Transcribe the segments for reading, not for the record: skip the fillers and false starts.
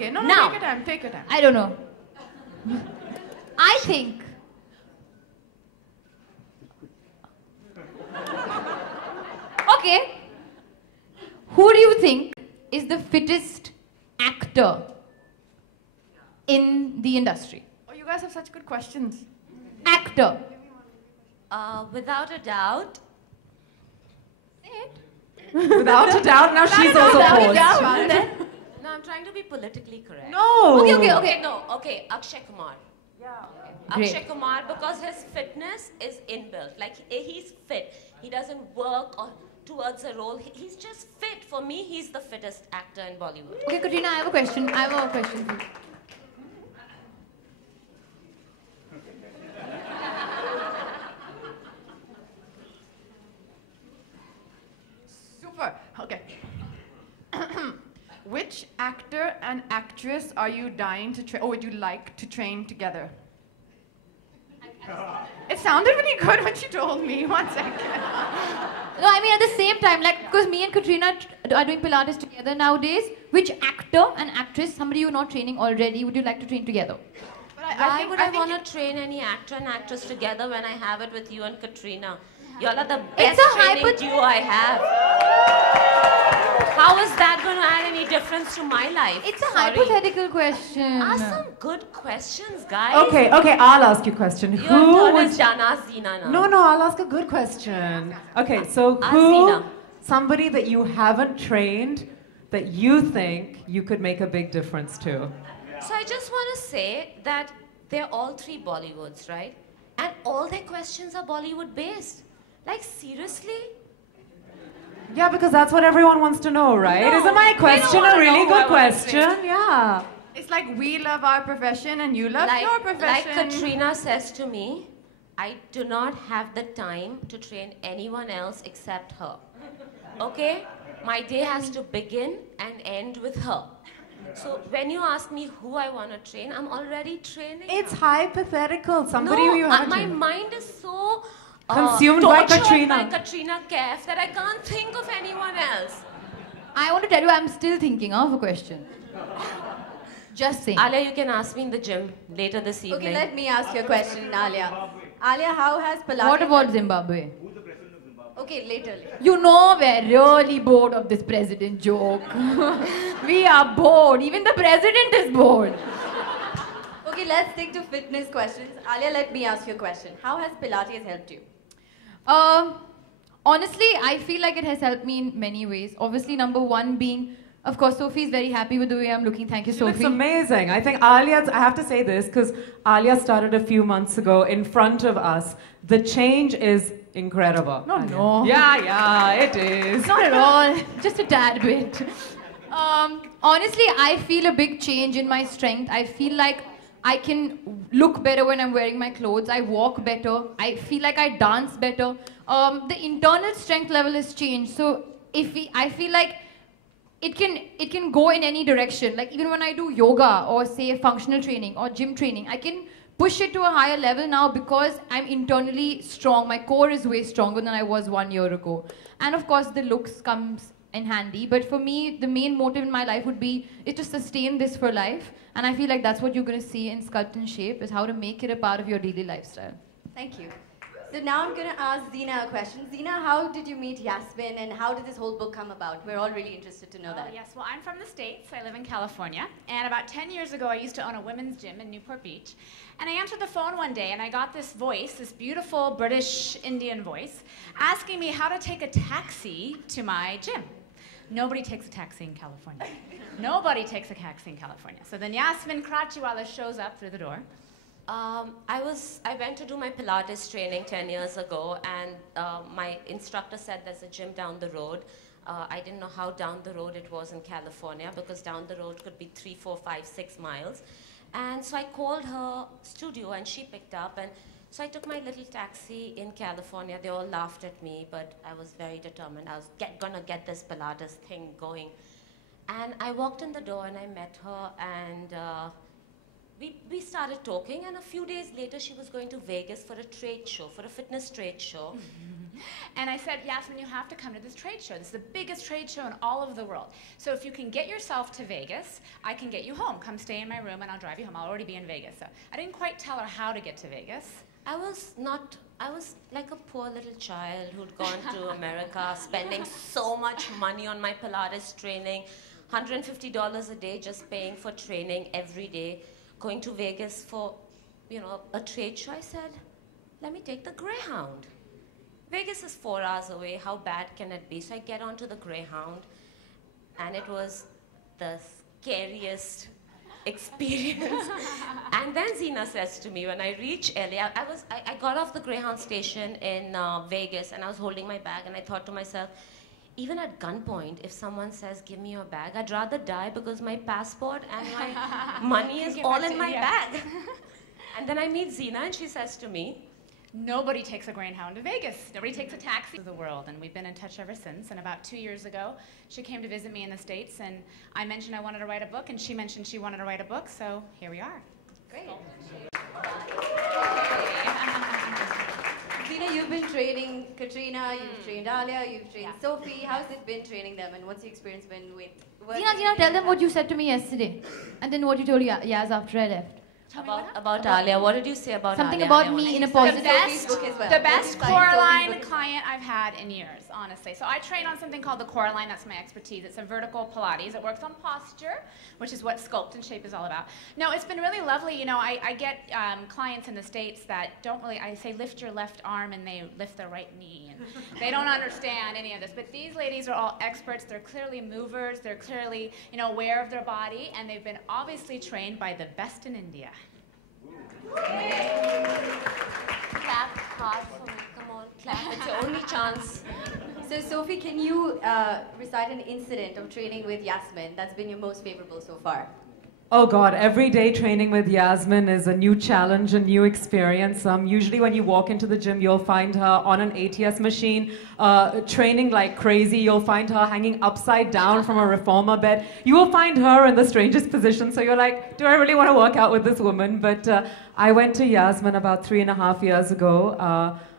Okay, no, Now. take your time, take your time. I don't know. I think. Okay. Who do you think is the fittest actor in the industry? Oh, you guys have such good questions. Actor. Without a doubt. Without a doubt, now she's also paused. No, I'm trying to be politically correct. No! Okay, Akshay Kumar. Yeah. Great. Akshay Kumar, because his fitness is inbuilt. Like, he's fit. He doesn't work towards a role. He's just fit. For me, he's the fittest actor in Bollywood. Okay, Katrina, I have a question. I have a question for you. Super. Okay. Which actor and actress are you dying to train, or would you like to train together? It sounded really good when she told me. 1 second. No, I mean at the same time, like, because me and Katrina are doing Pilates together nowadays, which actor and actress, somebody you're not training already, would you like to train together? But Why would I want to train any actor and actress together when I have it with you and Katrina? Y'all are the best training duo I have. How is that going to add any difference to my life? It's a hypothetical question. Ask some good questions, guys. Okay, I'll ask you a question. Your Who turn would... is done. Ask Zina now. No, I'll ask a good question. Okay, so Ask who, Zina. somebody that you haven't trained that you think you could make a big difference to? So I just want to say that they're all three Bollywoods, right? And all their questions are Bollywood based. Like, seriously? Yeah, because that's what everyone wants to know, right? No, Isn't my question a really good who I wanna question? Yeah. it's like we love our profession and you love your profession. Like Katrina says to me, I do not have the time to train anyone else except her. Okay? My day has to begin and end with her. So when you ask me who I want to train, I'm already training. It's hypothetical. Somebody no, you haven't my trained. mind is so Consumed by tortured Katrina. by Katrina Kaif that I can't think of anyone else. I want to tell you, I'm still thinking of a question. Just saying. Alia, you can ask me in the gym later this evening. Okay, let me ask you a question, Alia. Alia, how has Pilates... What about Zimbabwe? Okay, later. You know we're really bored of this president joke. We are bored. Even the president is bored. Okay, let's stick to fitness questions. Alia, let me ask you a question. How has Pilates helped you? Honestly, I feel like it has helped me in many ways. Obviously, number one being, of course, Sophie is very happy with the way I'm looking. Thank you, Sophie. She looks amazing. I think Alia's, I have to say this, because Alia started a few months ago in front of us. The change is incredible. No. Yeah, it is. Not at all. Just a tad bit. Honestly, I feel a big change in my strength. I feel like I can look better when I'm wearing my clothes. I walk better. I feel like I dance better. The internal strength level has changed. So I feel like it can go in any direction. Like even when I do yoga or say functional training or gym training, I can push it to a higher level now because I'm internally strong. My core is way stronger than I was 1 year ago. And of course the looks comes in handy. But for me, the main motive in my life would be is to sustain this for life. And I feel like that's what you're going to see in Sculpt and Shape, is how to make it a part of your daily lifestyle. Thank you. So now I'm going to ask Zina a question. Zina, how did you meet Yasmin and how did this whole book come about? We're all really interested to know that. Yes, well, I'm from the States. I live in California. And about 10 years ago, I used to own a women's gym in Newport Beach. And I answered the phone one day, and I got this voice, this beautiful British Indian voice, asking me how to take a taxi to my gym. Nobody takes a taxi in California. Nobody takes a taxi in California. So then Yasmin Kratchiwala shows up through the door. I went to do my Pilates training 10 years ago, and my instructor said there's a gym down the road. I didn't know how down the road it was in California, because down the road could be 3, 4, 5, 6 miles. And so I called her studio, and she picked up, and so I took my little taxi in California. They all laughed at me, but I was very determined. I was gonna get this Pilates thing going. And I walked in the door, and I met her, and we started talking, and a few days later she was going to Vegas for a trade show, for a fitness trade show. And I said, Yasmin, you have to come to this trade show. This is the biggest trade show in all of the world. So if you can get yourself to Vegas, I can get you home. Come stay in my room and I'll drive you home. I'll already be in Vegas. So I didn't quite tell her how to get to Vegas. I was like a poor little child who'd gone to America, spending so much money on my Pilates training, $150 a day just paying for training every day, going to Vegas for, you know, a trade show. I said, let me take the Greyhound. Vegas is 4 hours away. How bad can it be? So I get onto the Greyhound, and it was the scariest experience. And then Zina says to me, when I reach LA, I got off the Greyhound station in Vegas, and I was holding my bag, and I thought to myself, even at gunpoint, if someone says, give me your bag, I'd rather die because my passport and my money is all in my bag. And then I meet Zina, and she says to me, nobody takes a Greyhound to Vegas. Nobody takes a taxi to the world, and we've been in touch ever since. And about 2 years ago, she came to visit me in the States, and I mentioned I wanted to write a book, and she mentioned she wanted to write a book, so here we are. Great. Zina, you've been training Katrina, you've trained Alia, you've trained Sophie. How's it been training them, and what's your experience been with Zina, tell them what you said to me yesterday, and then what you told Yaz after I left. About Alia, what did you say about something Alia? About me in a positive The best Coraline client I've had in years, honestly. So I train on something called the Coraline. That's my expertise. It's a vertical Pilates. It works on posture, which is what Sculpt and Shape is all about. No, it's been really lovely. You know, I get clients in the States that don't really, I say lift your left arm and they lift their right knee. And they don't understand any of this. But these ladies are all experts. They're clearly movers. They're clearly, you know, aware of their body. And they've been obviously trained by the best in India. Clap hard for me, come on, clap, it's your only chance. So Sophie, can you recite an incident of training with Yasmin that's been your most favorable so far? Oh God, every day training with Yasmin is a new challenge, a new experience. Usually when you walk into the gym, you'll find her on an ATS machine, training like crazy. You'll find her hanging upside down from a reformer bed. You will find her in the strangest position. So you're like, do I really want to work out with this woman? But I went to Yasmin about 3.5 years ago.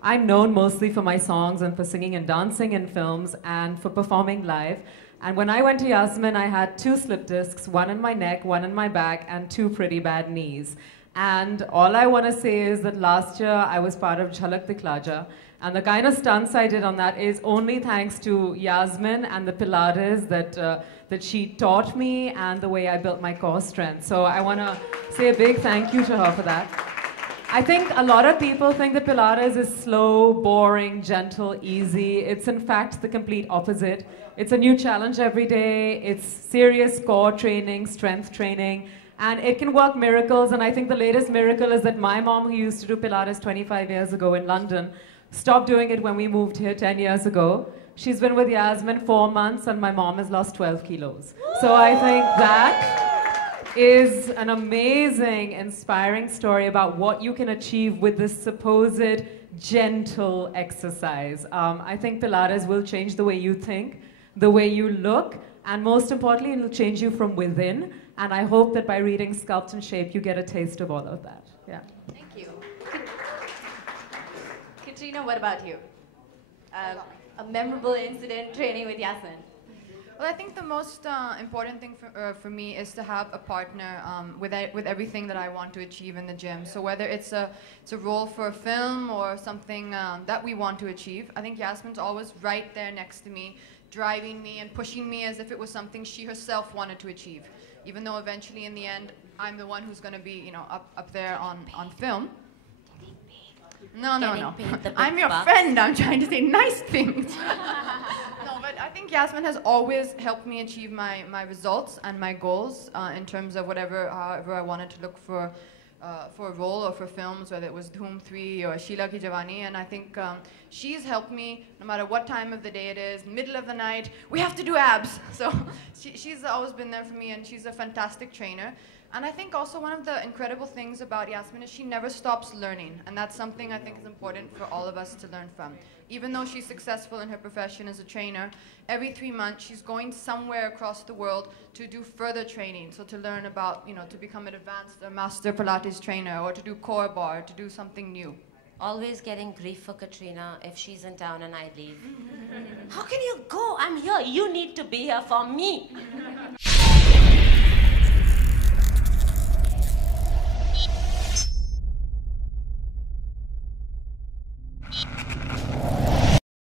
I'm known mostly for my songs and for singing and dancing in films and for performing live. And when I went to Yasmin, I had 2 slip discs, one in my neck, one in my back, and 2 pretty bad knees. And all I want to say is that last year I was part of Jhalak Dikhlaja, and the kind of stunts I did on that is only thanks to Yasmin and the Pilates that she taught me and the way I built my core strength. So I want to say a big thank you to her for that. I think a lot of people think that Pilates is slow, boring, gentle, easy. It's in fact the complete opposite. It's a new challenge every day. It's serious core training, strength training, and it can work miracles. And I think the latest miracle is that my mom, who used to do Pilates 25 years ago in London, stopped doing it when we moved here 10 years ago. She's been with Yasmin 4 months, and my mom has lost 12 kilos. So I think that is an amazing, inspiring story about what you can achieve with this supposed gentle exercise. I think Pilates will change the way you think, the way you look, and most importantly, it will change you from within. And I hope that by reading Sculpt and Shape, you get a taste of all of that. Yeah. Thank you. Katrina, what about you? A memorable incident training with Yasmin? Well, I think the most important thing for me is to have a partner with everything that I want to achieve in the gym. So whether it's a role for a film or something that we want to achieve, I think Yasmin's always right there next to me, driving me and pushing me as if it was something she herself wanted to achieve. Even though eventually in the end, I'm the one who's going to be, you know, up there on film. No. I'm your friend. I'm trying to say nice things. No, but I think Yasmin has always helped me achieve my results and my goals in terms of however I wanted to look for a role or for films, whether it was Dhoom 3 or Sheila Ki Jawani. And I think she's helped me no matter what time of the day it is, middle of the night, we have to do abs. So she's always been there for me, and she's a fantastic trainer. And I think also one of the incredible things about Yasmin is she never stops learning. And that's something I think is important for all of us to learn from. Even though she's successful in her profession as a trainer, every 3 months she's going somewhere across the world to do further training. So to learn about, you know, to become an advanced or master Pilates trainer, or to do core bar, to do something new. always getting grief for Katrina if she's in town and I leave. How can you go? I'm here. You need to be here for me.